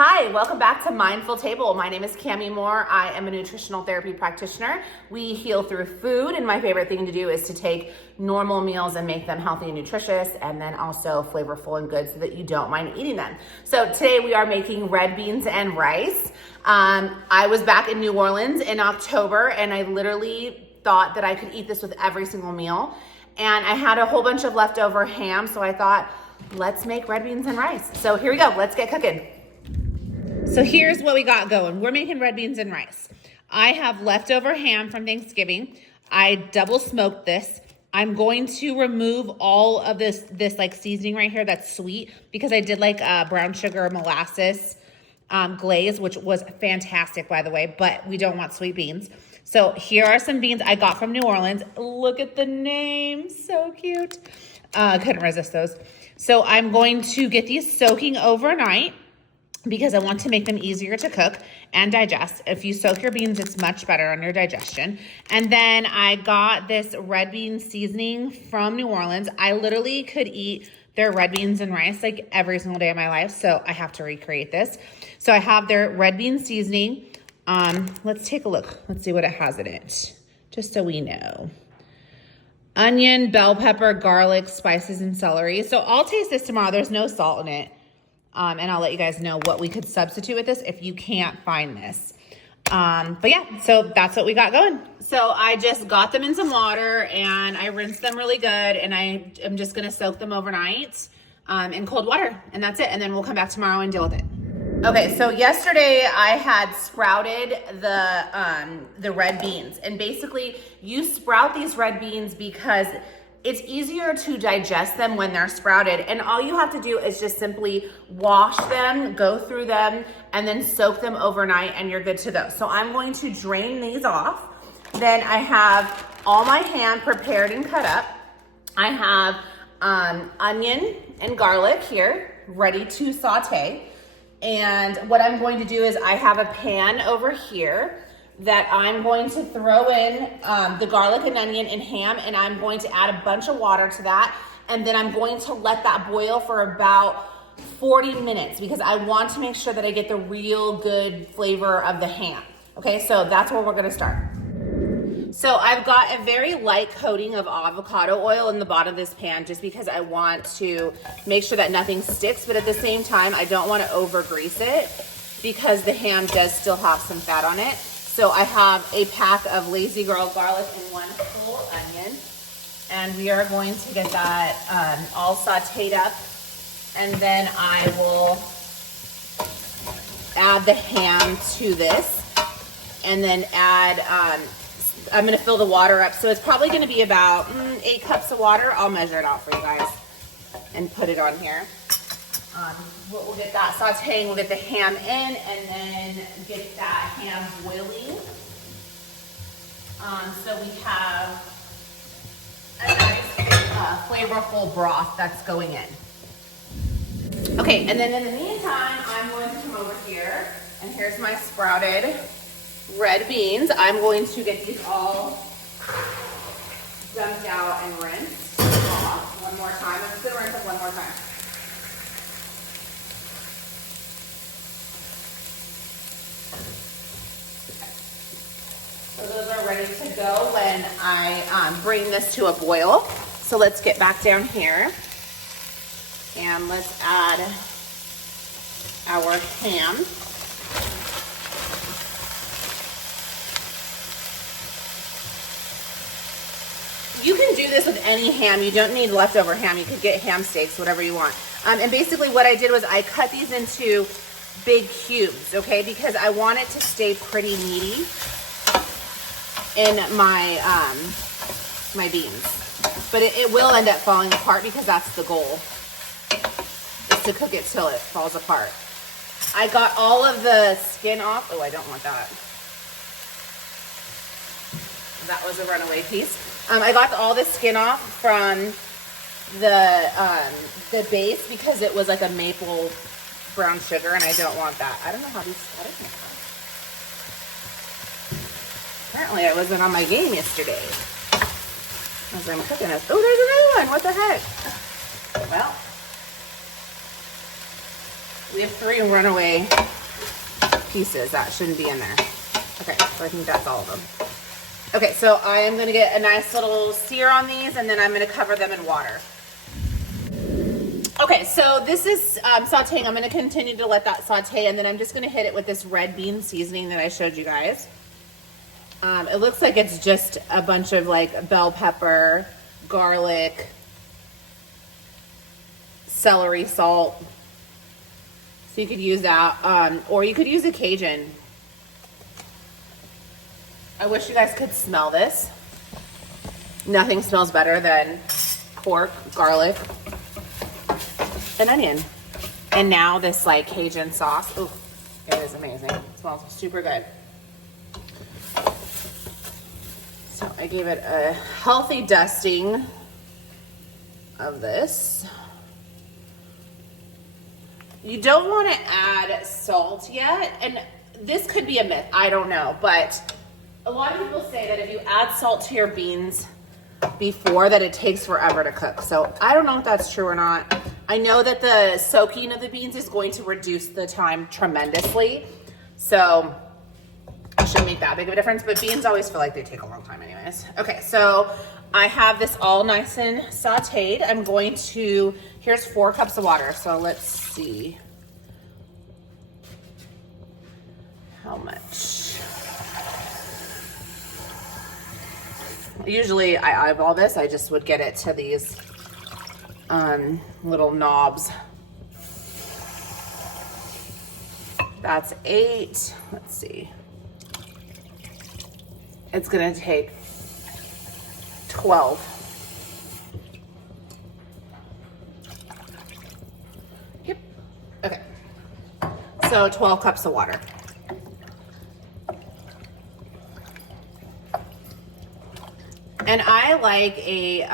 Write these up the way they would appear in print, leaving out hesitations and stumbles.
Hi, welcome back to Mindful Table. My name is Cami Moore. I am a nutritional therapy practitioner. We heal through food, and my favorite thing to do is to take normal meals and make them healthy and nutritious, and then also flavorful and good so that you don't mind eating them. So today we are making red beans and rice. I was back in New Orleans in October, and I literally thought that I could eat this with every single meal. And I had a whole bunch of leftover ham, so I thought, let's make red beans and rice. So here we go, let's get cooking. So here's what we got going. We're making red beans and rice. I have leftover ham from Thanksgiving. I double smoked this. I'm going to remove all of this like seasoning right here that's sweet because I did like brown sugar molasses glaze, which was fantastic, by the way, but we don't want sweet beans. So here are some beans I got from New Orleans. Look at the name, so cute. Couldn't resist those. So I'm going to get these soaking overnight because I want to make them easier to cook and digest. If you soak your beans, it's much better on your digestion. And then I got this red bean seasoning from New Orleans. I literally could eat their red beans and rice like every single day of my life, so I have to recreate this. So I have their red bean seasoning. Let's take a look. Let's see what it has in it, just so we know. Onion, bell pepper, garlic, spices, and celery. So I'll taste this tomorrow. There's no salt in it. And I'll let you guys know what we could substitute with this if you can't find this. But yeah, so that's what we got going. So I just got them in some water and I rinsed them really good. And I am just gonna soak them overnight in cold water, and that's it. And then we'll come back tomorrow and deal with it. Okay, so yesterday I had sprouted the red beans, and basically you sprout these red beans because it's easier to digest them when they're sprouted, and all you have to do is just simply wash them, go through them, and then soak them overnight, and you're good to go. So I'm going to drain these off. Then I have all my ham prepared and cut up. I have onion and garlic here ready to saute. And what I'm going to do is I have a pan over here that I'm going to throw in the garlic and onion and ham, and I'm going to add a bunch of water to that. And then I'm going to let that boil for about 40 minutes because I want to make sure that I get the real good flavor of the ham. Okay, so that's where we're gonna start. So I've got a very light coating of avocado oil in the bottom of this pan just because I want to make sure that nothing sticks, but at the same time, I don't want to over grease it because the ham does still have some fat on it. So I have a pack of Lazy Girl garlic and one whole onion, and we are going to get that all sauteed up, and then I will add the ham to this, and then add, I'm gonna fill the water up. So it's probably gonna be about 8 cups of water. I'll measure it out for you guys and put it on here. We'll get that sauteing, we'll get the ham in, and then get that ham boiling. So we have a nice flavorful broth that's going in. Okay, and then in the meantime, I'm going to come over here, and here's my sprouted red beans. I'm going to get these all dumped out and rinsed off one more time. I'm just gonna rinse them one more time. So those are ready to go when I bring this to a boil. So let's get back down here and let's add our ham. You can do this with any ham. You don't need leftover ham. You could get ham steaks, whatever you want. And basically what I did was I cut these into big cubes, okay? Because I want it to stay pretty meaty in my my beans. But it will end up falling apart because that's the goal, is to cook it till it falls apart. I got all of the skin off. Oh, I don't want that. That was a runaway piece. I got all the skin off from the base because it was like a maple brown sugar, and I don't want that. I don't know how these spiders make that. Apparently I wasn't on my game yesterday as I'm cooking this. Oh, there's another one. What the heck? Well, We have 3 runaway pieces that shouldn't be in there. Okay, so I think that's all of them. Okay, so I am gonna get a nice little sear on these, and then I'm gonna cover them in water. Okay, so this is sauteing. I'm gonna continue to let that saute, and then I'm just gonna hit it with this red bean seasoning that I showed you guys. It looks like it's just a bunch of like bell pepper, garlic, celery salt. So you could use that, or you could use a Cajun. I wish you guys could smell this. Nothing smells better than pork, garlic, and onion. And now this like Cajun sauce. Ooh, it is amazing. It smells super good. So I gave it a healthy dusting of this. You don't want to add salt yet, and this could be a myth, I don't know, but a lot of people say that if you add salt to your beans before, that it takes forever to cook. So I don't know if that's true or not. I know that the soaking of the beans is going to reduce the time tremendously, so it shouldn't make that big of a difference, but beans always feel like they take a long time anyways. Okay, so I have this all nice and sauteed. I'm going to, here's 4 cups of water, so let's see how much. Usually I eyeball this. I just would get it to these little knobs. That's 8. Let's see. It's gonna take 12. Yep. Okay. So 12 cups of water. And I like a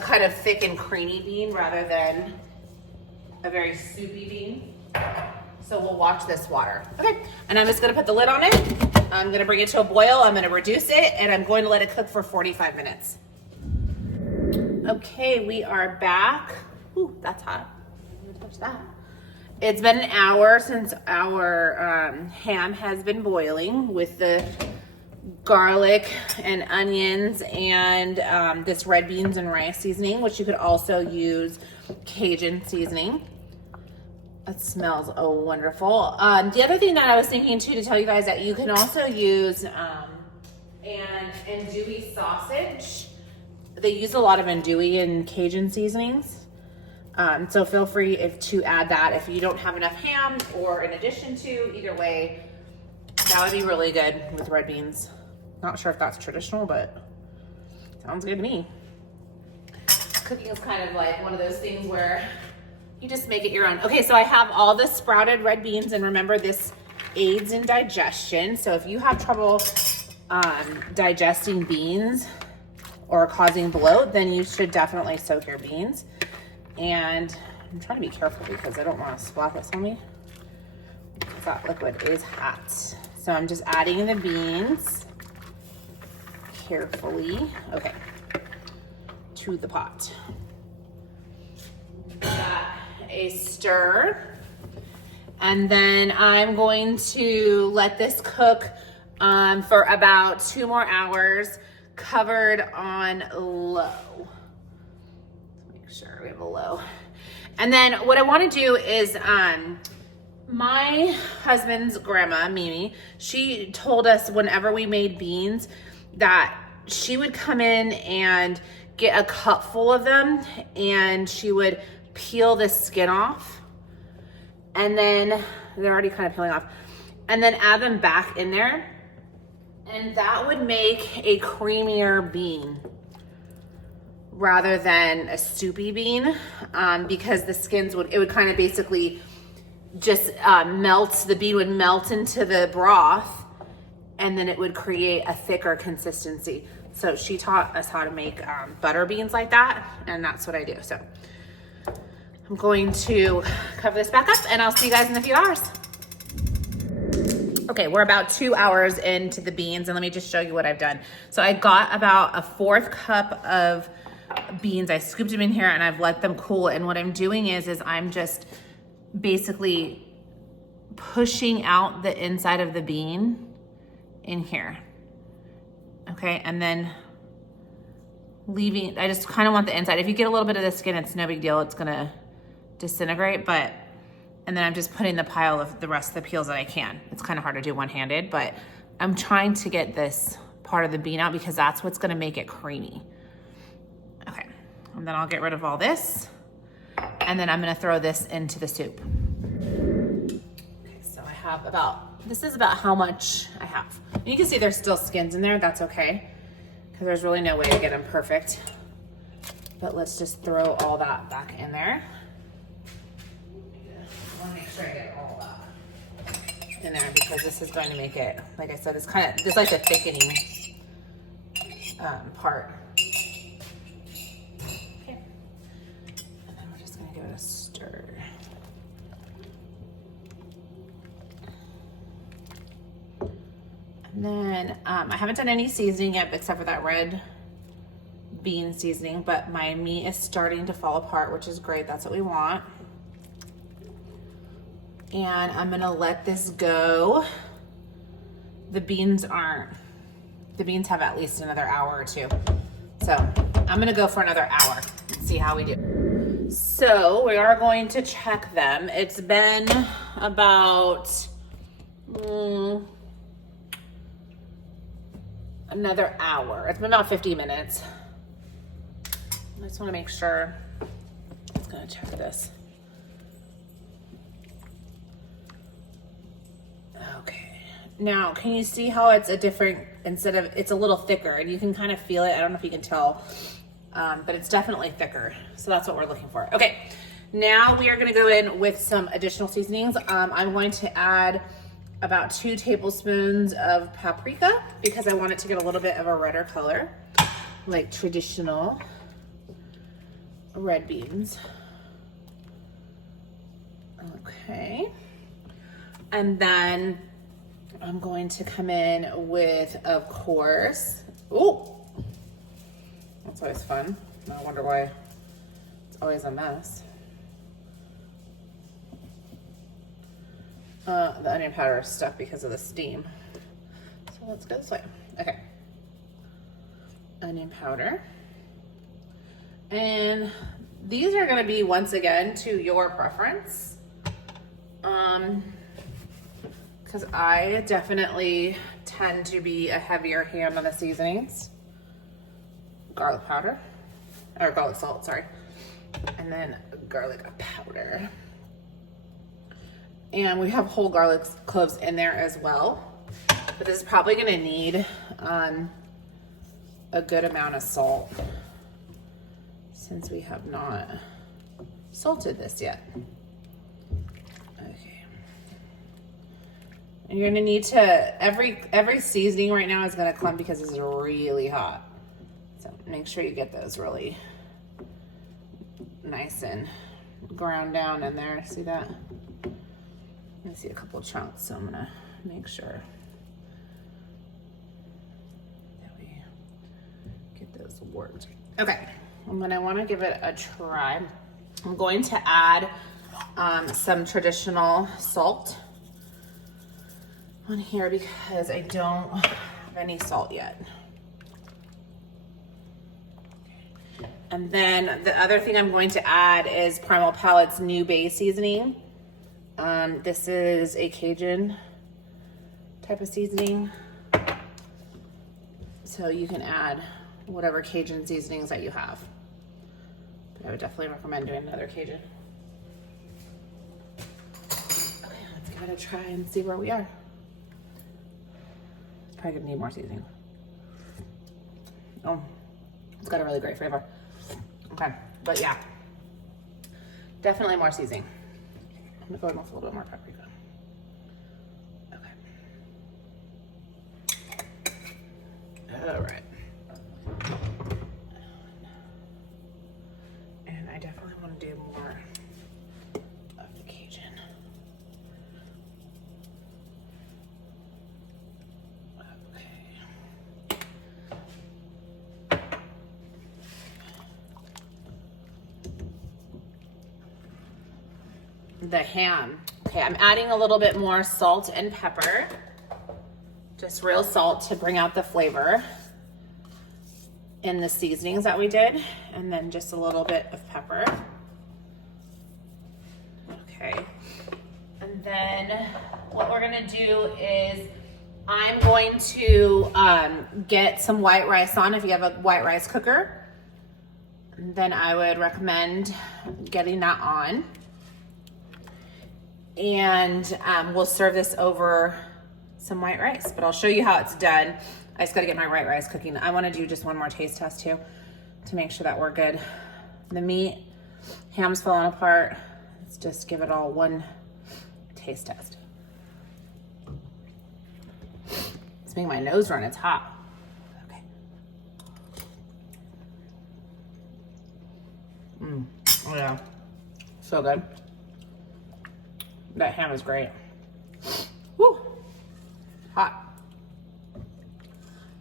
kind of thick and creamy bean rather than a very soupy bean. So we'll watch this water. Okay, and I'm just gonna put the lid on it. I'm gonna bring it to a boil. I'm gonna reduce it, and I'm going to let it cook for 45 minutes. Okay, we are back. Ooh, that's hot. I'm gonna touch that. It's been an hour since our ham has been boiling with the garlic and onions and this red beans and rice seasoning, which you could also use Cajun seasoning. It smells wonderful. The other thing that I was thinking too to tell you guys that you can also use an andouille sausage. They use a lot of andouille in Cajun seasonings. So feel free to add that if you don't have enough ham or in addition to, either way, that would be really good with red beans. Not sure if that's traditional, but sounds good to me. Cooking is kind of like one of those things where you just make it your own. Okay, so I have all the sprouted red beans, and remember this aids in digestion. So if you have trouble digesting beans or causing bloat, then you should definitely soak your beans. And I'm trying to be careful because I don't want to splat this on me. That liquid is hot. So I'm just adding the beans carefully, okay, to the pot. A stir, and then I'm going to let this cook for about 2 more hours, covered on low. Make sure we have a low. And then what I want to do is my husband's grandma, Mimi, she told us whenever we made beans that she would come in and get a cup full of them, and she would peel the skin off, and then they're already kind of peeling off, and then add them back in there, and that would make a creamier bean rather than a soupy bean, because the skins would kind of basically just melt, the bean would melt into the broth, and then it would create a thicker consistency. So she taught us how to make butter beans like that, and that's what I do. So I'm going to cover this back up, and I'll see you guys in a few hours. Okay, we're about 2 hours into the beans, and let me just show you what I've done. So I got about a 1/4 cup of beans. I scooped them in here and I've let them cool. And what I'm doing is I'm just basically pushing out the inside of the bean in here. Okay, and then leaving, I just kind of want the inside. If you get a little bit of the skin, it's no big deal. It's gonna disintegrate, and then I'm just putting the pile of the rest of the peels that I can. It's kind of hard to do one-handed, but I'm trying to get this part of the bean out because that's what's gonna make it creamy. Okay, and then I'll get rid of all this, and then I'm gonna throw this into the soup. Okay, so I have this is about how much I have. And you can see there's still skins in there, that's okay, because there's really no way to get them perfect. But let's just throw all that back in there. I wanna make sure I get all that in there because this is going to make it, like I said, this is like the thickening part. Okay. And then we're just gonna give it a stir. And then I haven't done any seasoning yet except for that red bean seasoning, but my meat is starting to fall apart, which is great. That's what we want. And I'm gonna let this go. The beans have at least another hour or two. So I'm gonna go for another hour and see how we do. So we are going to check them. It's been about another hour. It's been about 50 minutes. I just want to make sure. I'm just gonna check this. Okay. Now, can you see how it's a different, it's a little thicker and you can kind of feel it. I don't know if you can tell, but it's definitely thicker. So that's what we're looking for. Okay. Now we are going to go in with some additional seasonings. I'm going to add about 2 tablespoons of paprika because I want it to get a little bit of a redder color, like traditional red beans. Okay. And then I'm going to come in with, of course, ooh, that's always fun. I wonder why it's always a mess. The onion powder is stuck because of the steam. So let's go this way. Okay. Onion powder. And these are gonna be, once again, to your preference. Because I definitely tend to be a heavier hand on the seasonings. Garlic powder, or garlic salt, sorry. And then garlic powder. And we have whole garlic cloves in there as well. But this is probably gonna need a good amount of salt since we have not salted this yet. Okay. And you're gonna need to, every seasoning right now is gonna clump because it's really hot. So make sure you get those really nice and ground down in there. See that? I see a couple chunks, so I'm gonna make sure that we get those worked. Okay, I'm gonna wanna give it a try. I'm going to add some traditional salt on here because I don't have any salt yet. And then the other thing I'm going to add is Primal Palate's new bay seasoning. This is a Cajun type of seasoning. So you can add whatever Cajun seasonings that you have. But I would definitely recommend doing another Cajun. Okay, let's give it a try and see where we are. It's probably gonna need more seasoning. Oh, it's got a really great flavor. Okay, but yeah, definitely more seasoning. I'm gonna go in with a little bit more paprika. Okay. All right. And I definitely want to do more of the Cajun. Okay. the ham. Okay, I'm adding a little bit more salt and pepper. Just real salt to bring out the flavor in the seasonings that we did. And then just a little bit of pepper. Okay. And then what we're gonna do is I'm going to get some white rice on. If you have a white rice cooker, then I would recommend getting that on. And we'll serve this over some white rice, but I'll show you how it's done. I just gotta get my white rice cooking. I wanna do just one more taste test too, to make sure that we're good. The meat, ham's falling apart. Let's just give it all one taste test. It's making my nose run, it's hot. Okay. Oh yeah, so good. That ham is great. Woo, hot.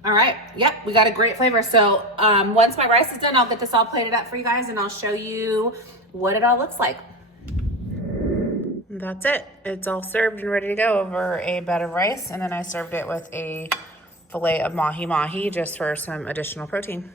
All right, yep, we got a great flavor. So once my rice is done, I'll get this all plated up for you guys and I'll show you what it all looks like. That's it. It's all served and ready to go over a bed of rice. And then I served it with a fillet of mahi-mahi just for some additional protein.